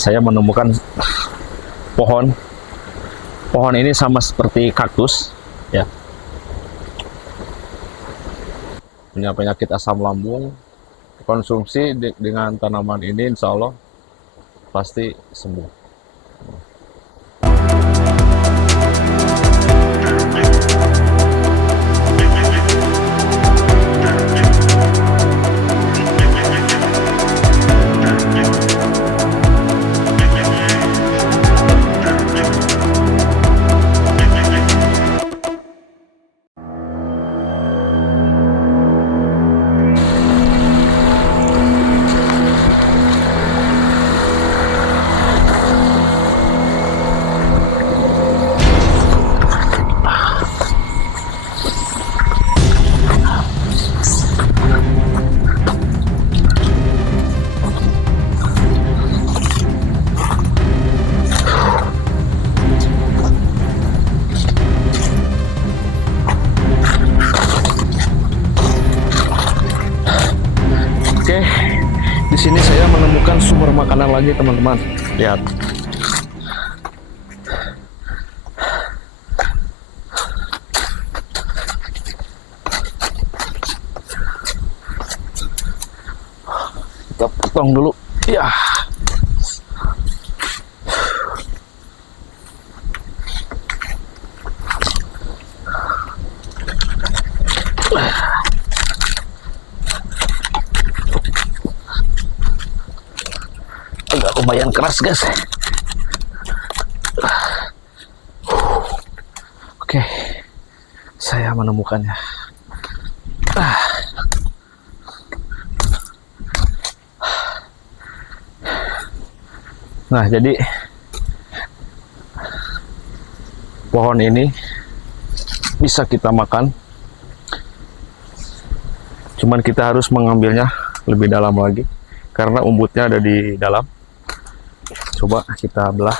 saya menemukan pohon. Pohon ini sama seperti kaktus, ya. Punya penyakit asam lambung. Konsumsi dengan tanaman ini, insya Allah pasti sembuh. Di sini saya menemukan sumber makanan lagi, teman-teman. Lihat. Kita potong dulu. Ya. Agak lumayan keras, guys. Oke, saya menemukannya. Nah, jadi pohon ini bisa kita makan. Cuman kita harus mengambilnya lebih dalam lagi karena umbutnya ada di dalam. Coba kita belah.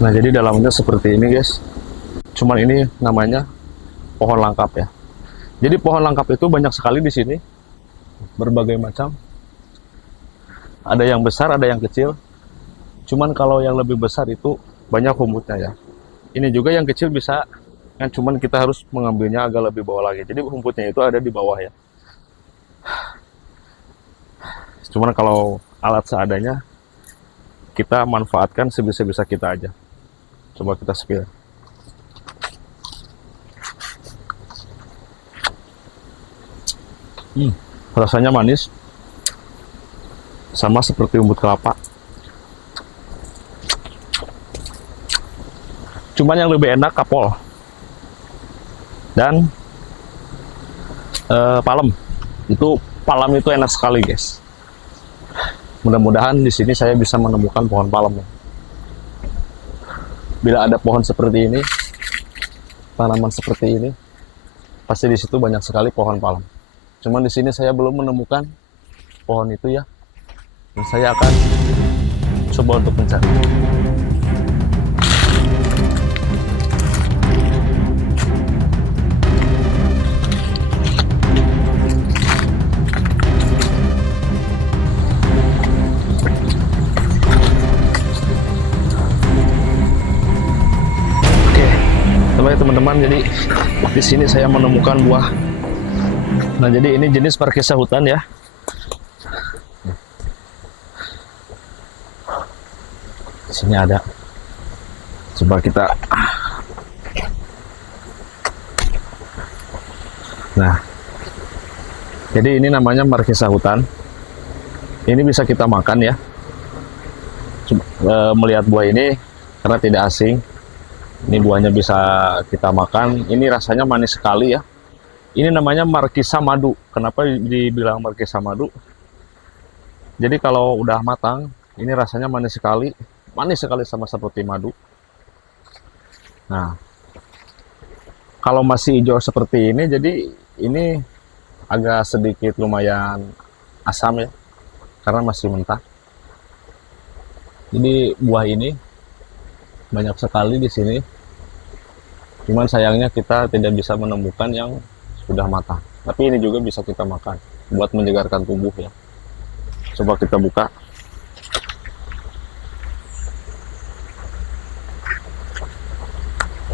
Nah, jadi dalamnya seperti ini, guys. Cuman ini namanya pohon langkap, ya. Jadi pohon langkap itu banyak sekali di sini, berbagai macam. Ada yang besar, ada yang kecil. Cuman kalau yang lebih besar itu banyak umbutnya, ya. Ini juga yang kecil bisa, kan cuman kita harus mengambilnya agak lebih bawah lagi. Jadi rumputnya itu ada di bawah, ya. Cuman kalau alat seadanya, kita manfaatkan sebisa-bisa kita aja. Coba kita spill. Rasanya manis, sama seperti umbut kelapa. Cuman yang lebih enak kapol dan palem. Palem itu enak sekali, guys. Mudah-mudahan di sini saya bisa menemukan pohon palem. Bila ada pohon seperti ini, tanaman seperti ini, pasti di situ banyak sekali pohon palem. Cuman di sini saya belum menemukan pohon itu, ya. Dan saya akan coba untuk mencari. Teman-teman, jadi di sini saya menemukan buah. Nah, jadi ini jenis markisa hutan, ya. Di sini ada. Coba kita. Nah, jadi ini namanya markisa hutan. Ini bisa kita makan, ya. Melihat buah ini karena tidak asing. Ini buahnya bisa kita makan. Ini rasanya manis sekali, ya. Ini namanya markisa madu. Kenapa dibilang markisa madu? Jadi kalau udah matang, ini rasanya manis sekali. Manis sekali, sama seperti madu. Nah, kalau masih hijau seperti ini, jadi ini agak sedikit lumayan asam, ya. Karena masih mentah. Jadi buah ini banyak sekali di sini. Cuman sayangnya kita tidak bisa menemukan yang sudah matang. Tapi ini juga bisa kita makan buat menyegarkan tubuh ya. Coba kita buka.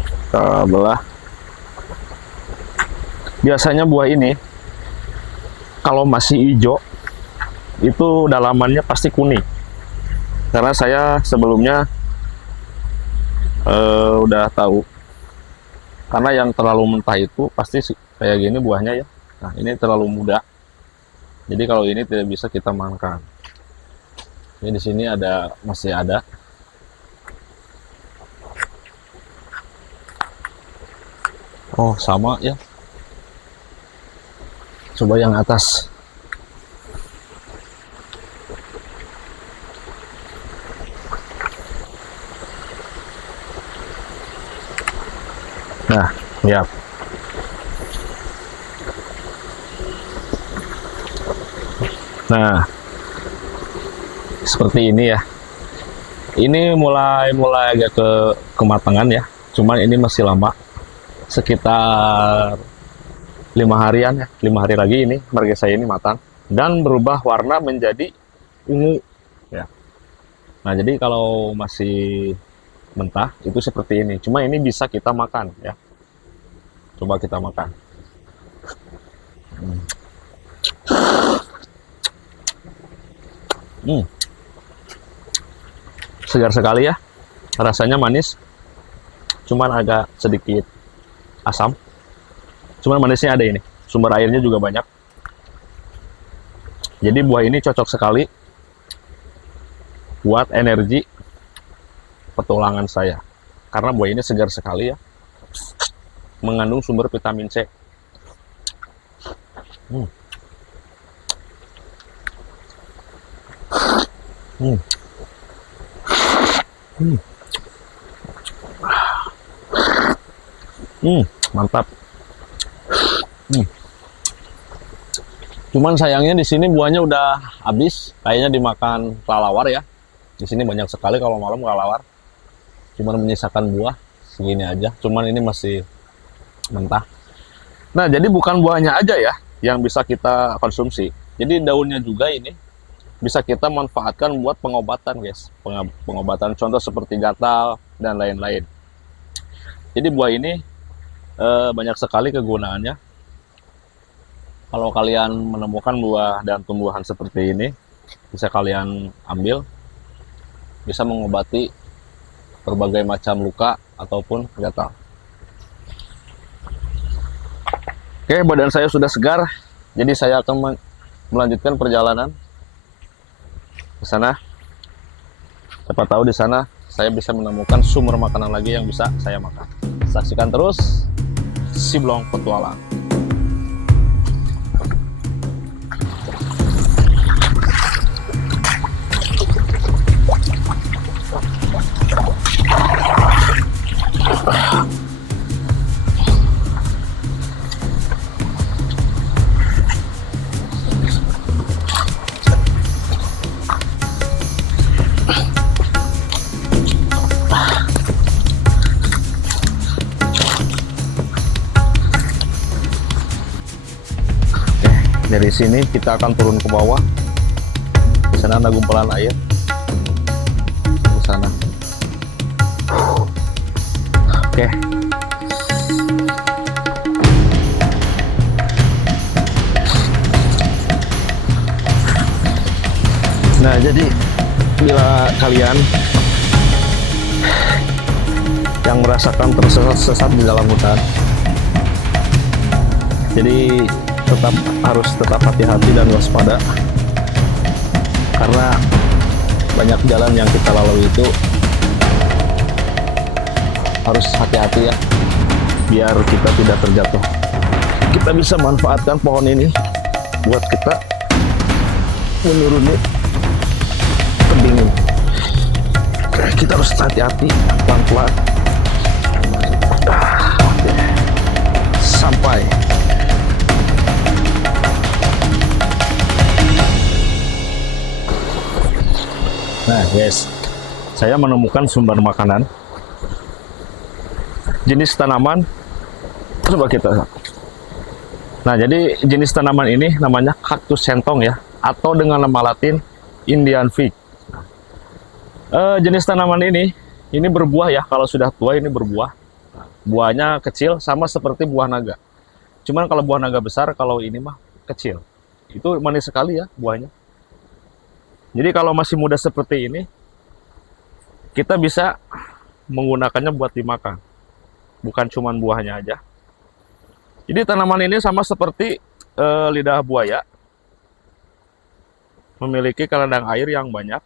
Kita belah. Biasanya buah ini kalau masih hijau itu dalamannya pasti kuning. Karena saya sebelumnya udah tahu. Karena yang terlalu mentah itu pasti kayak gini buahnya ya. Nah, ini terlalu muda. Jadi kalau ini tidak bisa kita makan. Ini di sini masih ada. Oh, sama ya. Coba yang atas. Nah, lihat. Nah, seperti ini ya. Ini mulai agak kematangan ya. Cuman ini masih lama. Sekitar 5 harian ya. 5 hari lagi ini margisa ini matang dan berubah warna menjadi ungu ya. Nah, jadi kalau masih mentah itu seperti ini. Cuma ini bisa kita makan ya. Coba kita makan. Segar sekali ya. Rasanya manis. Cuman agak sedikit asam. Cuman manisnya ada ini. Sumber airnya juga banyak. Jadi buah ini cocok sekali buat energi petualangan saya. Karena buah ini segar sekali ya. Mengandung sumber vitamin C. Mantap. Cuman sayangnya di sini buahnya udah habis, kayaknya dimakan kelelawar ya. Di sini banyak sekali kalau malam kelelawar. Cuman menyisakan buah segini aja. Cuman ini masih mentah. Nah, jadi bukan buahnya aja ya yang bisa kita konsumsi. Jadi daunnya juga ini bisa kita manfaatkan buat pengobatan, guys. Pengobatan contoh seperti gatal dan lain-lain. Jadi buah ini banyak sekali kegunaannya. Kalau kalian menemukan buah dan tumbuhan seperti ini, bisa kalian ambil, bisa mengobati berbagai macam luka ataupun gatal. Oke, badan saya sudah segar, jadi saya akan melanjutkan perjalanan ke sana. Siapa tahu di sana saya bisa menemukan sumber makanan lagi yang bisa saya makan. Saksikan terus Siblong Petualang. Dari sini kita akan turun ke bawah. Di sana ada gumpalan air. Di sana. Oke. Nah, jadi bila kalian yang merasakan tersesat di dalam hutan, jadi harus tetap hati-hati dan waspada, karena banyak jalan yang kita lalui itu harus hati-hati ya, biar kita tidak terjatuh. Kita bisa manfaatkan pohon ini buat kita menuruni pendingin. Kita harus hati-hati, pelan-pelan sampai. Nah guys, saya menemukan sumber makanan jenis tanaman. Coba kita. Nah, jadi jenis tanaman ini namanya kaktus sentong ya, atau dengan nama Latin Indian fig. Jenis tanaman ini berbuah ya. Kalau sudah tua ini berbuah. Buahnya kecil, sama seperti buah naga. Cuman kalau buah naga besar, kalau ini mah kecil. Itu manis sekali ya buahnya. Jadi kalau masih muda seperti ini, kita bisa menggunakannya buat dimakan. Bukan cuman buahnya aja. Jadi tanaman ini sama seperti lidah buaya, memiliki kadar air yang banyak.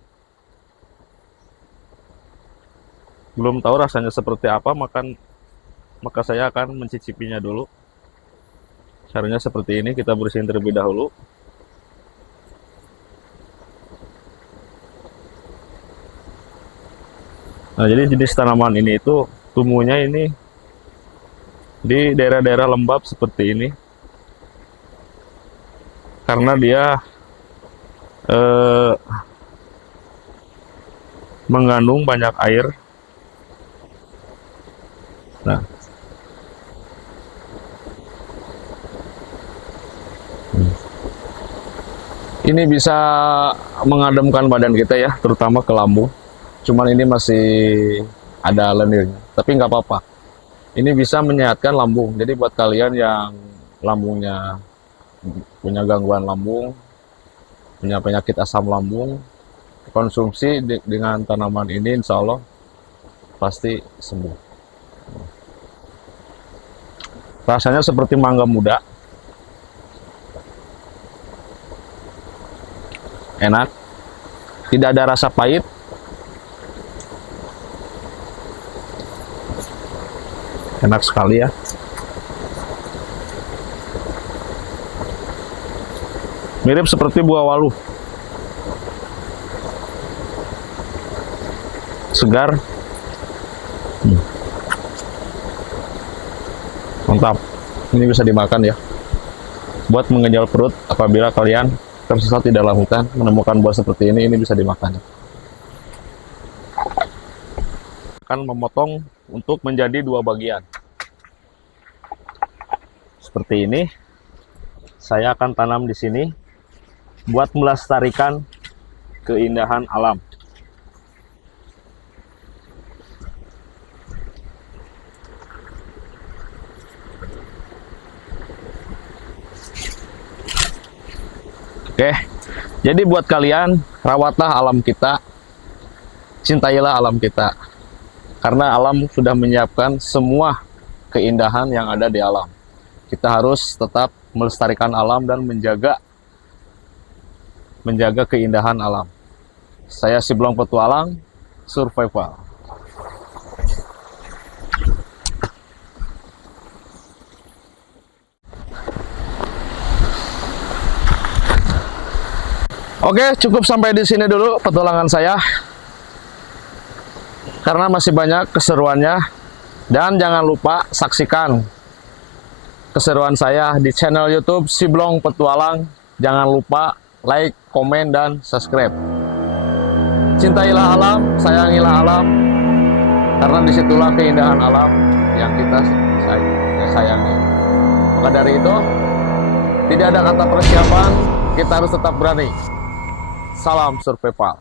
Belum tahu rasanya seperti apa, maka saya akan mencicipinya dulu. Caranya seperti ini, kita bersihin terlebih dahulu. Nah, jadi jenis tanaman ini itu tumbuhnya ini di daerah-daerah lembab seperti ini, karena dia mengandung banyak air. Nah, ini bisa mengademkan badan kita ya, terutama ke lambung. Cuman ini masih ada lendirnya, tapi nggak apa-apa. Ini bisa menyehatkan lambung. Jadi buat kalian yang lambungnya punya gangguan lambung, punya penyakit asam lambung, konsumsi dengan tanaman ini insya Allah pasti sembuh. Rasanya seperti mangga muda. Enak. Tidak ada rasa pahit. Enak sekali ya. Mirip seperti buah walu. Segar. Mantap. Ini bisa dimakan ya. Buat mengenyal perut apabila kalian tersesat di dalam hutan, menemukan buah seperti ini bisa dimakan. Akan memotong untuk menjadi 2 bagian. Seperti ini. Saya akan tanam di sini buat melestarikan keindahan alam. Oke. Jadi buat kalian, rawatlah alam kita. Cintailah alam kita. Karena alam sudah menyiapkan semua keindahan yang ada di alam. Kita harus tetap melestarikan alam dan menjaga keindahan alam. Saya Siblong Petualang, Survival. Oke, cukup sampai di sini dulu petualangan saya. Karena masih banyak keseruannya. Dan jangan lupa saksikan keseruan saya di channel YouTube Siblong Petualang. Jangan lupa like, komen, dan subscribe. Cintailah alam, sayangilah alam. Karena disitulah keindahan alam yang kita sayangi. Maka dari itu, tidak ada kata persiapan, kita harus tetap berani. Salam survival.